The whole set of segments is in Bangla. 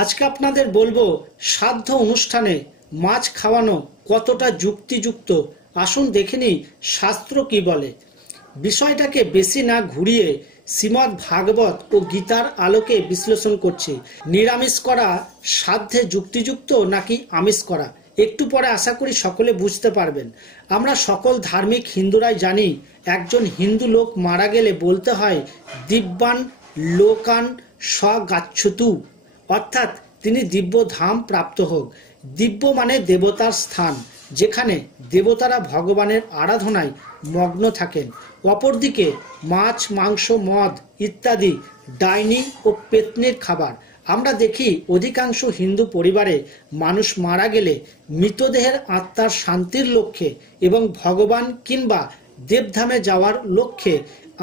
আজকে আপনাদের বলবো শ্রাদ্ধ অনুষ্ঠানে মাছ খাওয়ানো কতটা যুক্তিযুক্ত। আসুন দেখে নিই শাস্ত্র কি বলে। বিষয়টাকে বেশি না ঘুরিয়ে শ্রীমদ্ ভাগবত ও গীতার আলোকে বিশ্লেষণ করছি। নিরামিষ করা শ্রাদ্ধে যুক্তিযুক্ত নাকি আমিষ করা, একটু পরে আশা করি সকলে বুঝতে পারবেন। আমরা সকল ধার্মিক হিন্দুরাই জানি, একজন হিন্দু লোক মারা গেলে বলতে হয় দিব্যান লোকান স্বগাচ্ছতু, অর্থাৎ তিনি দিব্য ধাম প্রাপ্ত হোক। দিব্য মানে দেবতার স্থান, যেখানে দেবতারা ভগবানের আরাধনায় মগ্ন থাকেন। অপরদিকে মাছ, মাংস, মদ ইত্যাদি ডাইনি ও পেত্নির খাবার। আমরা দেখি অধিকাংশ হিন্দু পরিবারে মানুষ মারা গেলে মৃতদেহের আত্মার শান্তির লক্ষ্যে এবং ভগবান কিংবা দেবধামে যাওয়ার লক্ষ্যে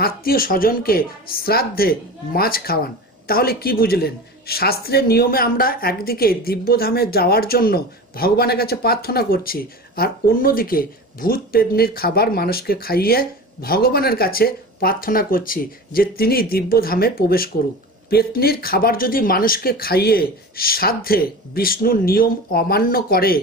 আত্মীয় স্বজনকে শ্রাদ্ধে মাছ খাওয়ান। তাহলে কি বুঝলেন? শাস্ত্রের নিয়মে আমরা একদিকে দিব্যধামে যাওয়ার জন্য ভগবানের কাছে প্রার্থনা করছি, আর অন্যদিকে ভূত পেত্নির খাবার মানুষকে খাইয়ে ভগবানের কাছে প্রার্থনা করছি যে তিনি দিব্যধামে প্রবেশ করুক। পেত্নির খাবার যদি মানুষকে খাইয়ে শ্রাদ্ধে বিষ্ণুর নিয়ম অমান্য করে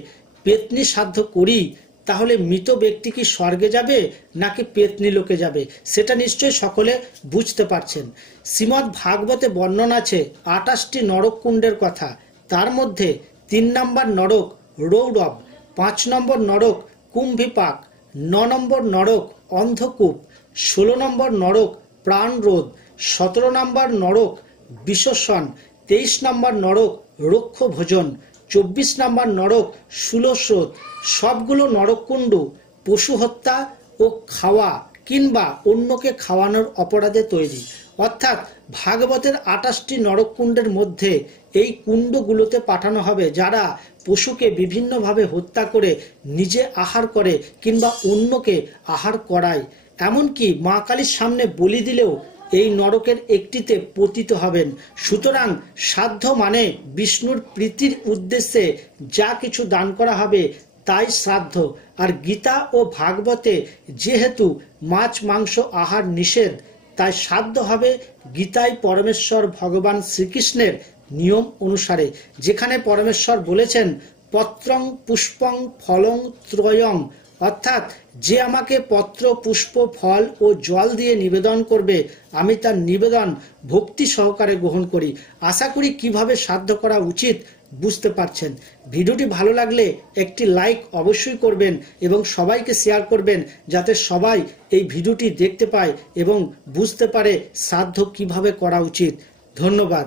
পেত্নী শ্রাদ্ধ করি, তাহলে মৃত ব্যক্তি কি স্বর্গে যাবে নাকি পেত্নী লোকে যাবে, সেটা নিশ্চয়ই সকলে বুঝতে পারছেন। শ্রীমদ্ ভাগবতে বর্ণনা আছে 28টি নরক কুণ্ডের কথা। তার মধ্যে 3 নম্বর নরক রৌরব, 5 নম্বর নরক কুম্ভিপাক, 9 নম্বর নরক অন্ধকূপ, 16 নম্বর নরক প্রাণরোধ, 17 নম্বর নরক বিশ্বসন, 23 নম্বর নরক রক্ষ ভোজন, 24 নম্বর নরক শূলস্রোত। সবগুলো নরককুণ্ড পশু হত্যা ও খাওয়া কিংবা অন্যকে খাওয়ানোর অপরাধে তৈরি। অর্থাৎ ভাগবতের 28টি নরককুণ্ডের মধ্যে এই কুণ্ডগুলোতে পাঠানো হবে যারা পশুকে বিভিন্নভাবে হত্যা করে নিজে আহার করে কিংবা অন্যকে আহার করায়। এমনকি মা কালীর সামনে বলি দিলেও এই নরকের একটিতে পতিত হবেন। সুতরাং শ্রাদ্ধ মানে বিষ্ণুর প্রীতির উদ্দেশ্যে যা কিছু দান করা হবে তাই শ্রাদ্ধ। আর গীতা ও ভাগবতে যেহেতু মাছ মাংস আহার নিষেধ, তাই শ্রাদ্ধ হবে গীতায় পরমেশ্বর ভগবান শ্রীকৃষ্ণের নিয়ম অনুসারে, যেখানে পরমেশ্বর বলেছেন পত্রং পুষ্পং ফলং ত্রয়ং, অর্থাৎ যে আমাকে পত্র পুষ্প ফল ও জল দিয়ে নিবেদন করবে আমি তার নিবেদন ভক্তি সহকারে গ্রহণ করি। আশা করি কিভাবে শ্রাদ্ধ করা উচিত বুঝতে পারছেন। ভিডিওটি ভালো লাগলে একটি লাইক অবশ্যই করবেন এবং সবাইকে শেয়ার করবেন, যাতে সবাই এই ভিডিওটি দেখতে পায় এবং বুঝতে পারে শ্রাদ্ধ কিভাবে করা উচিত। ধন্যবাদ।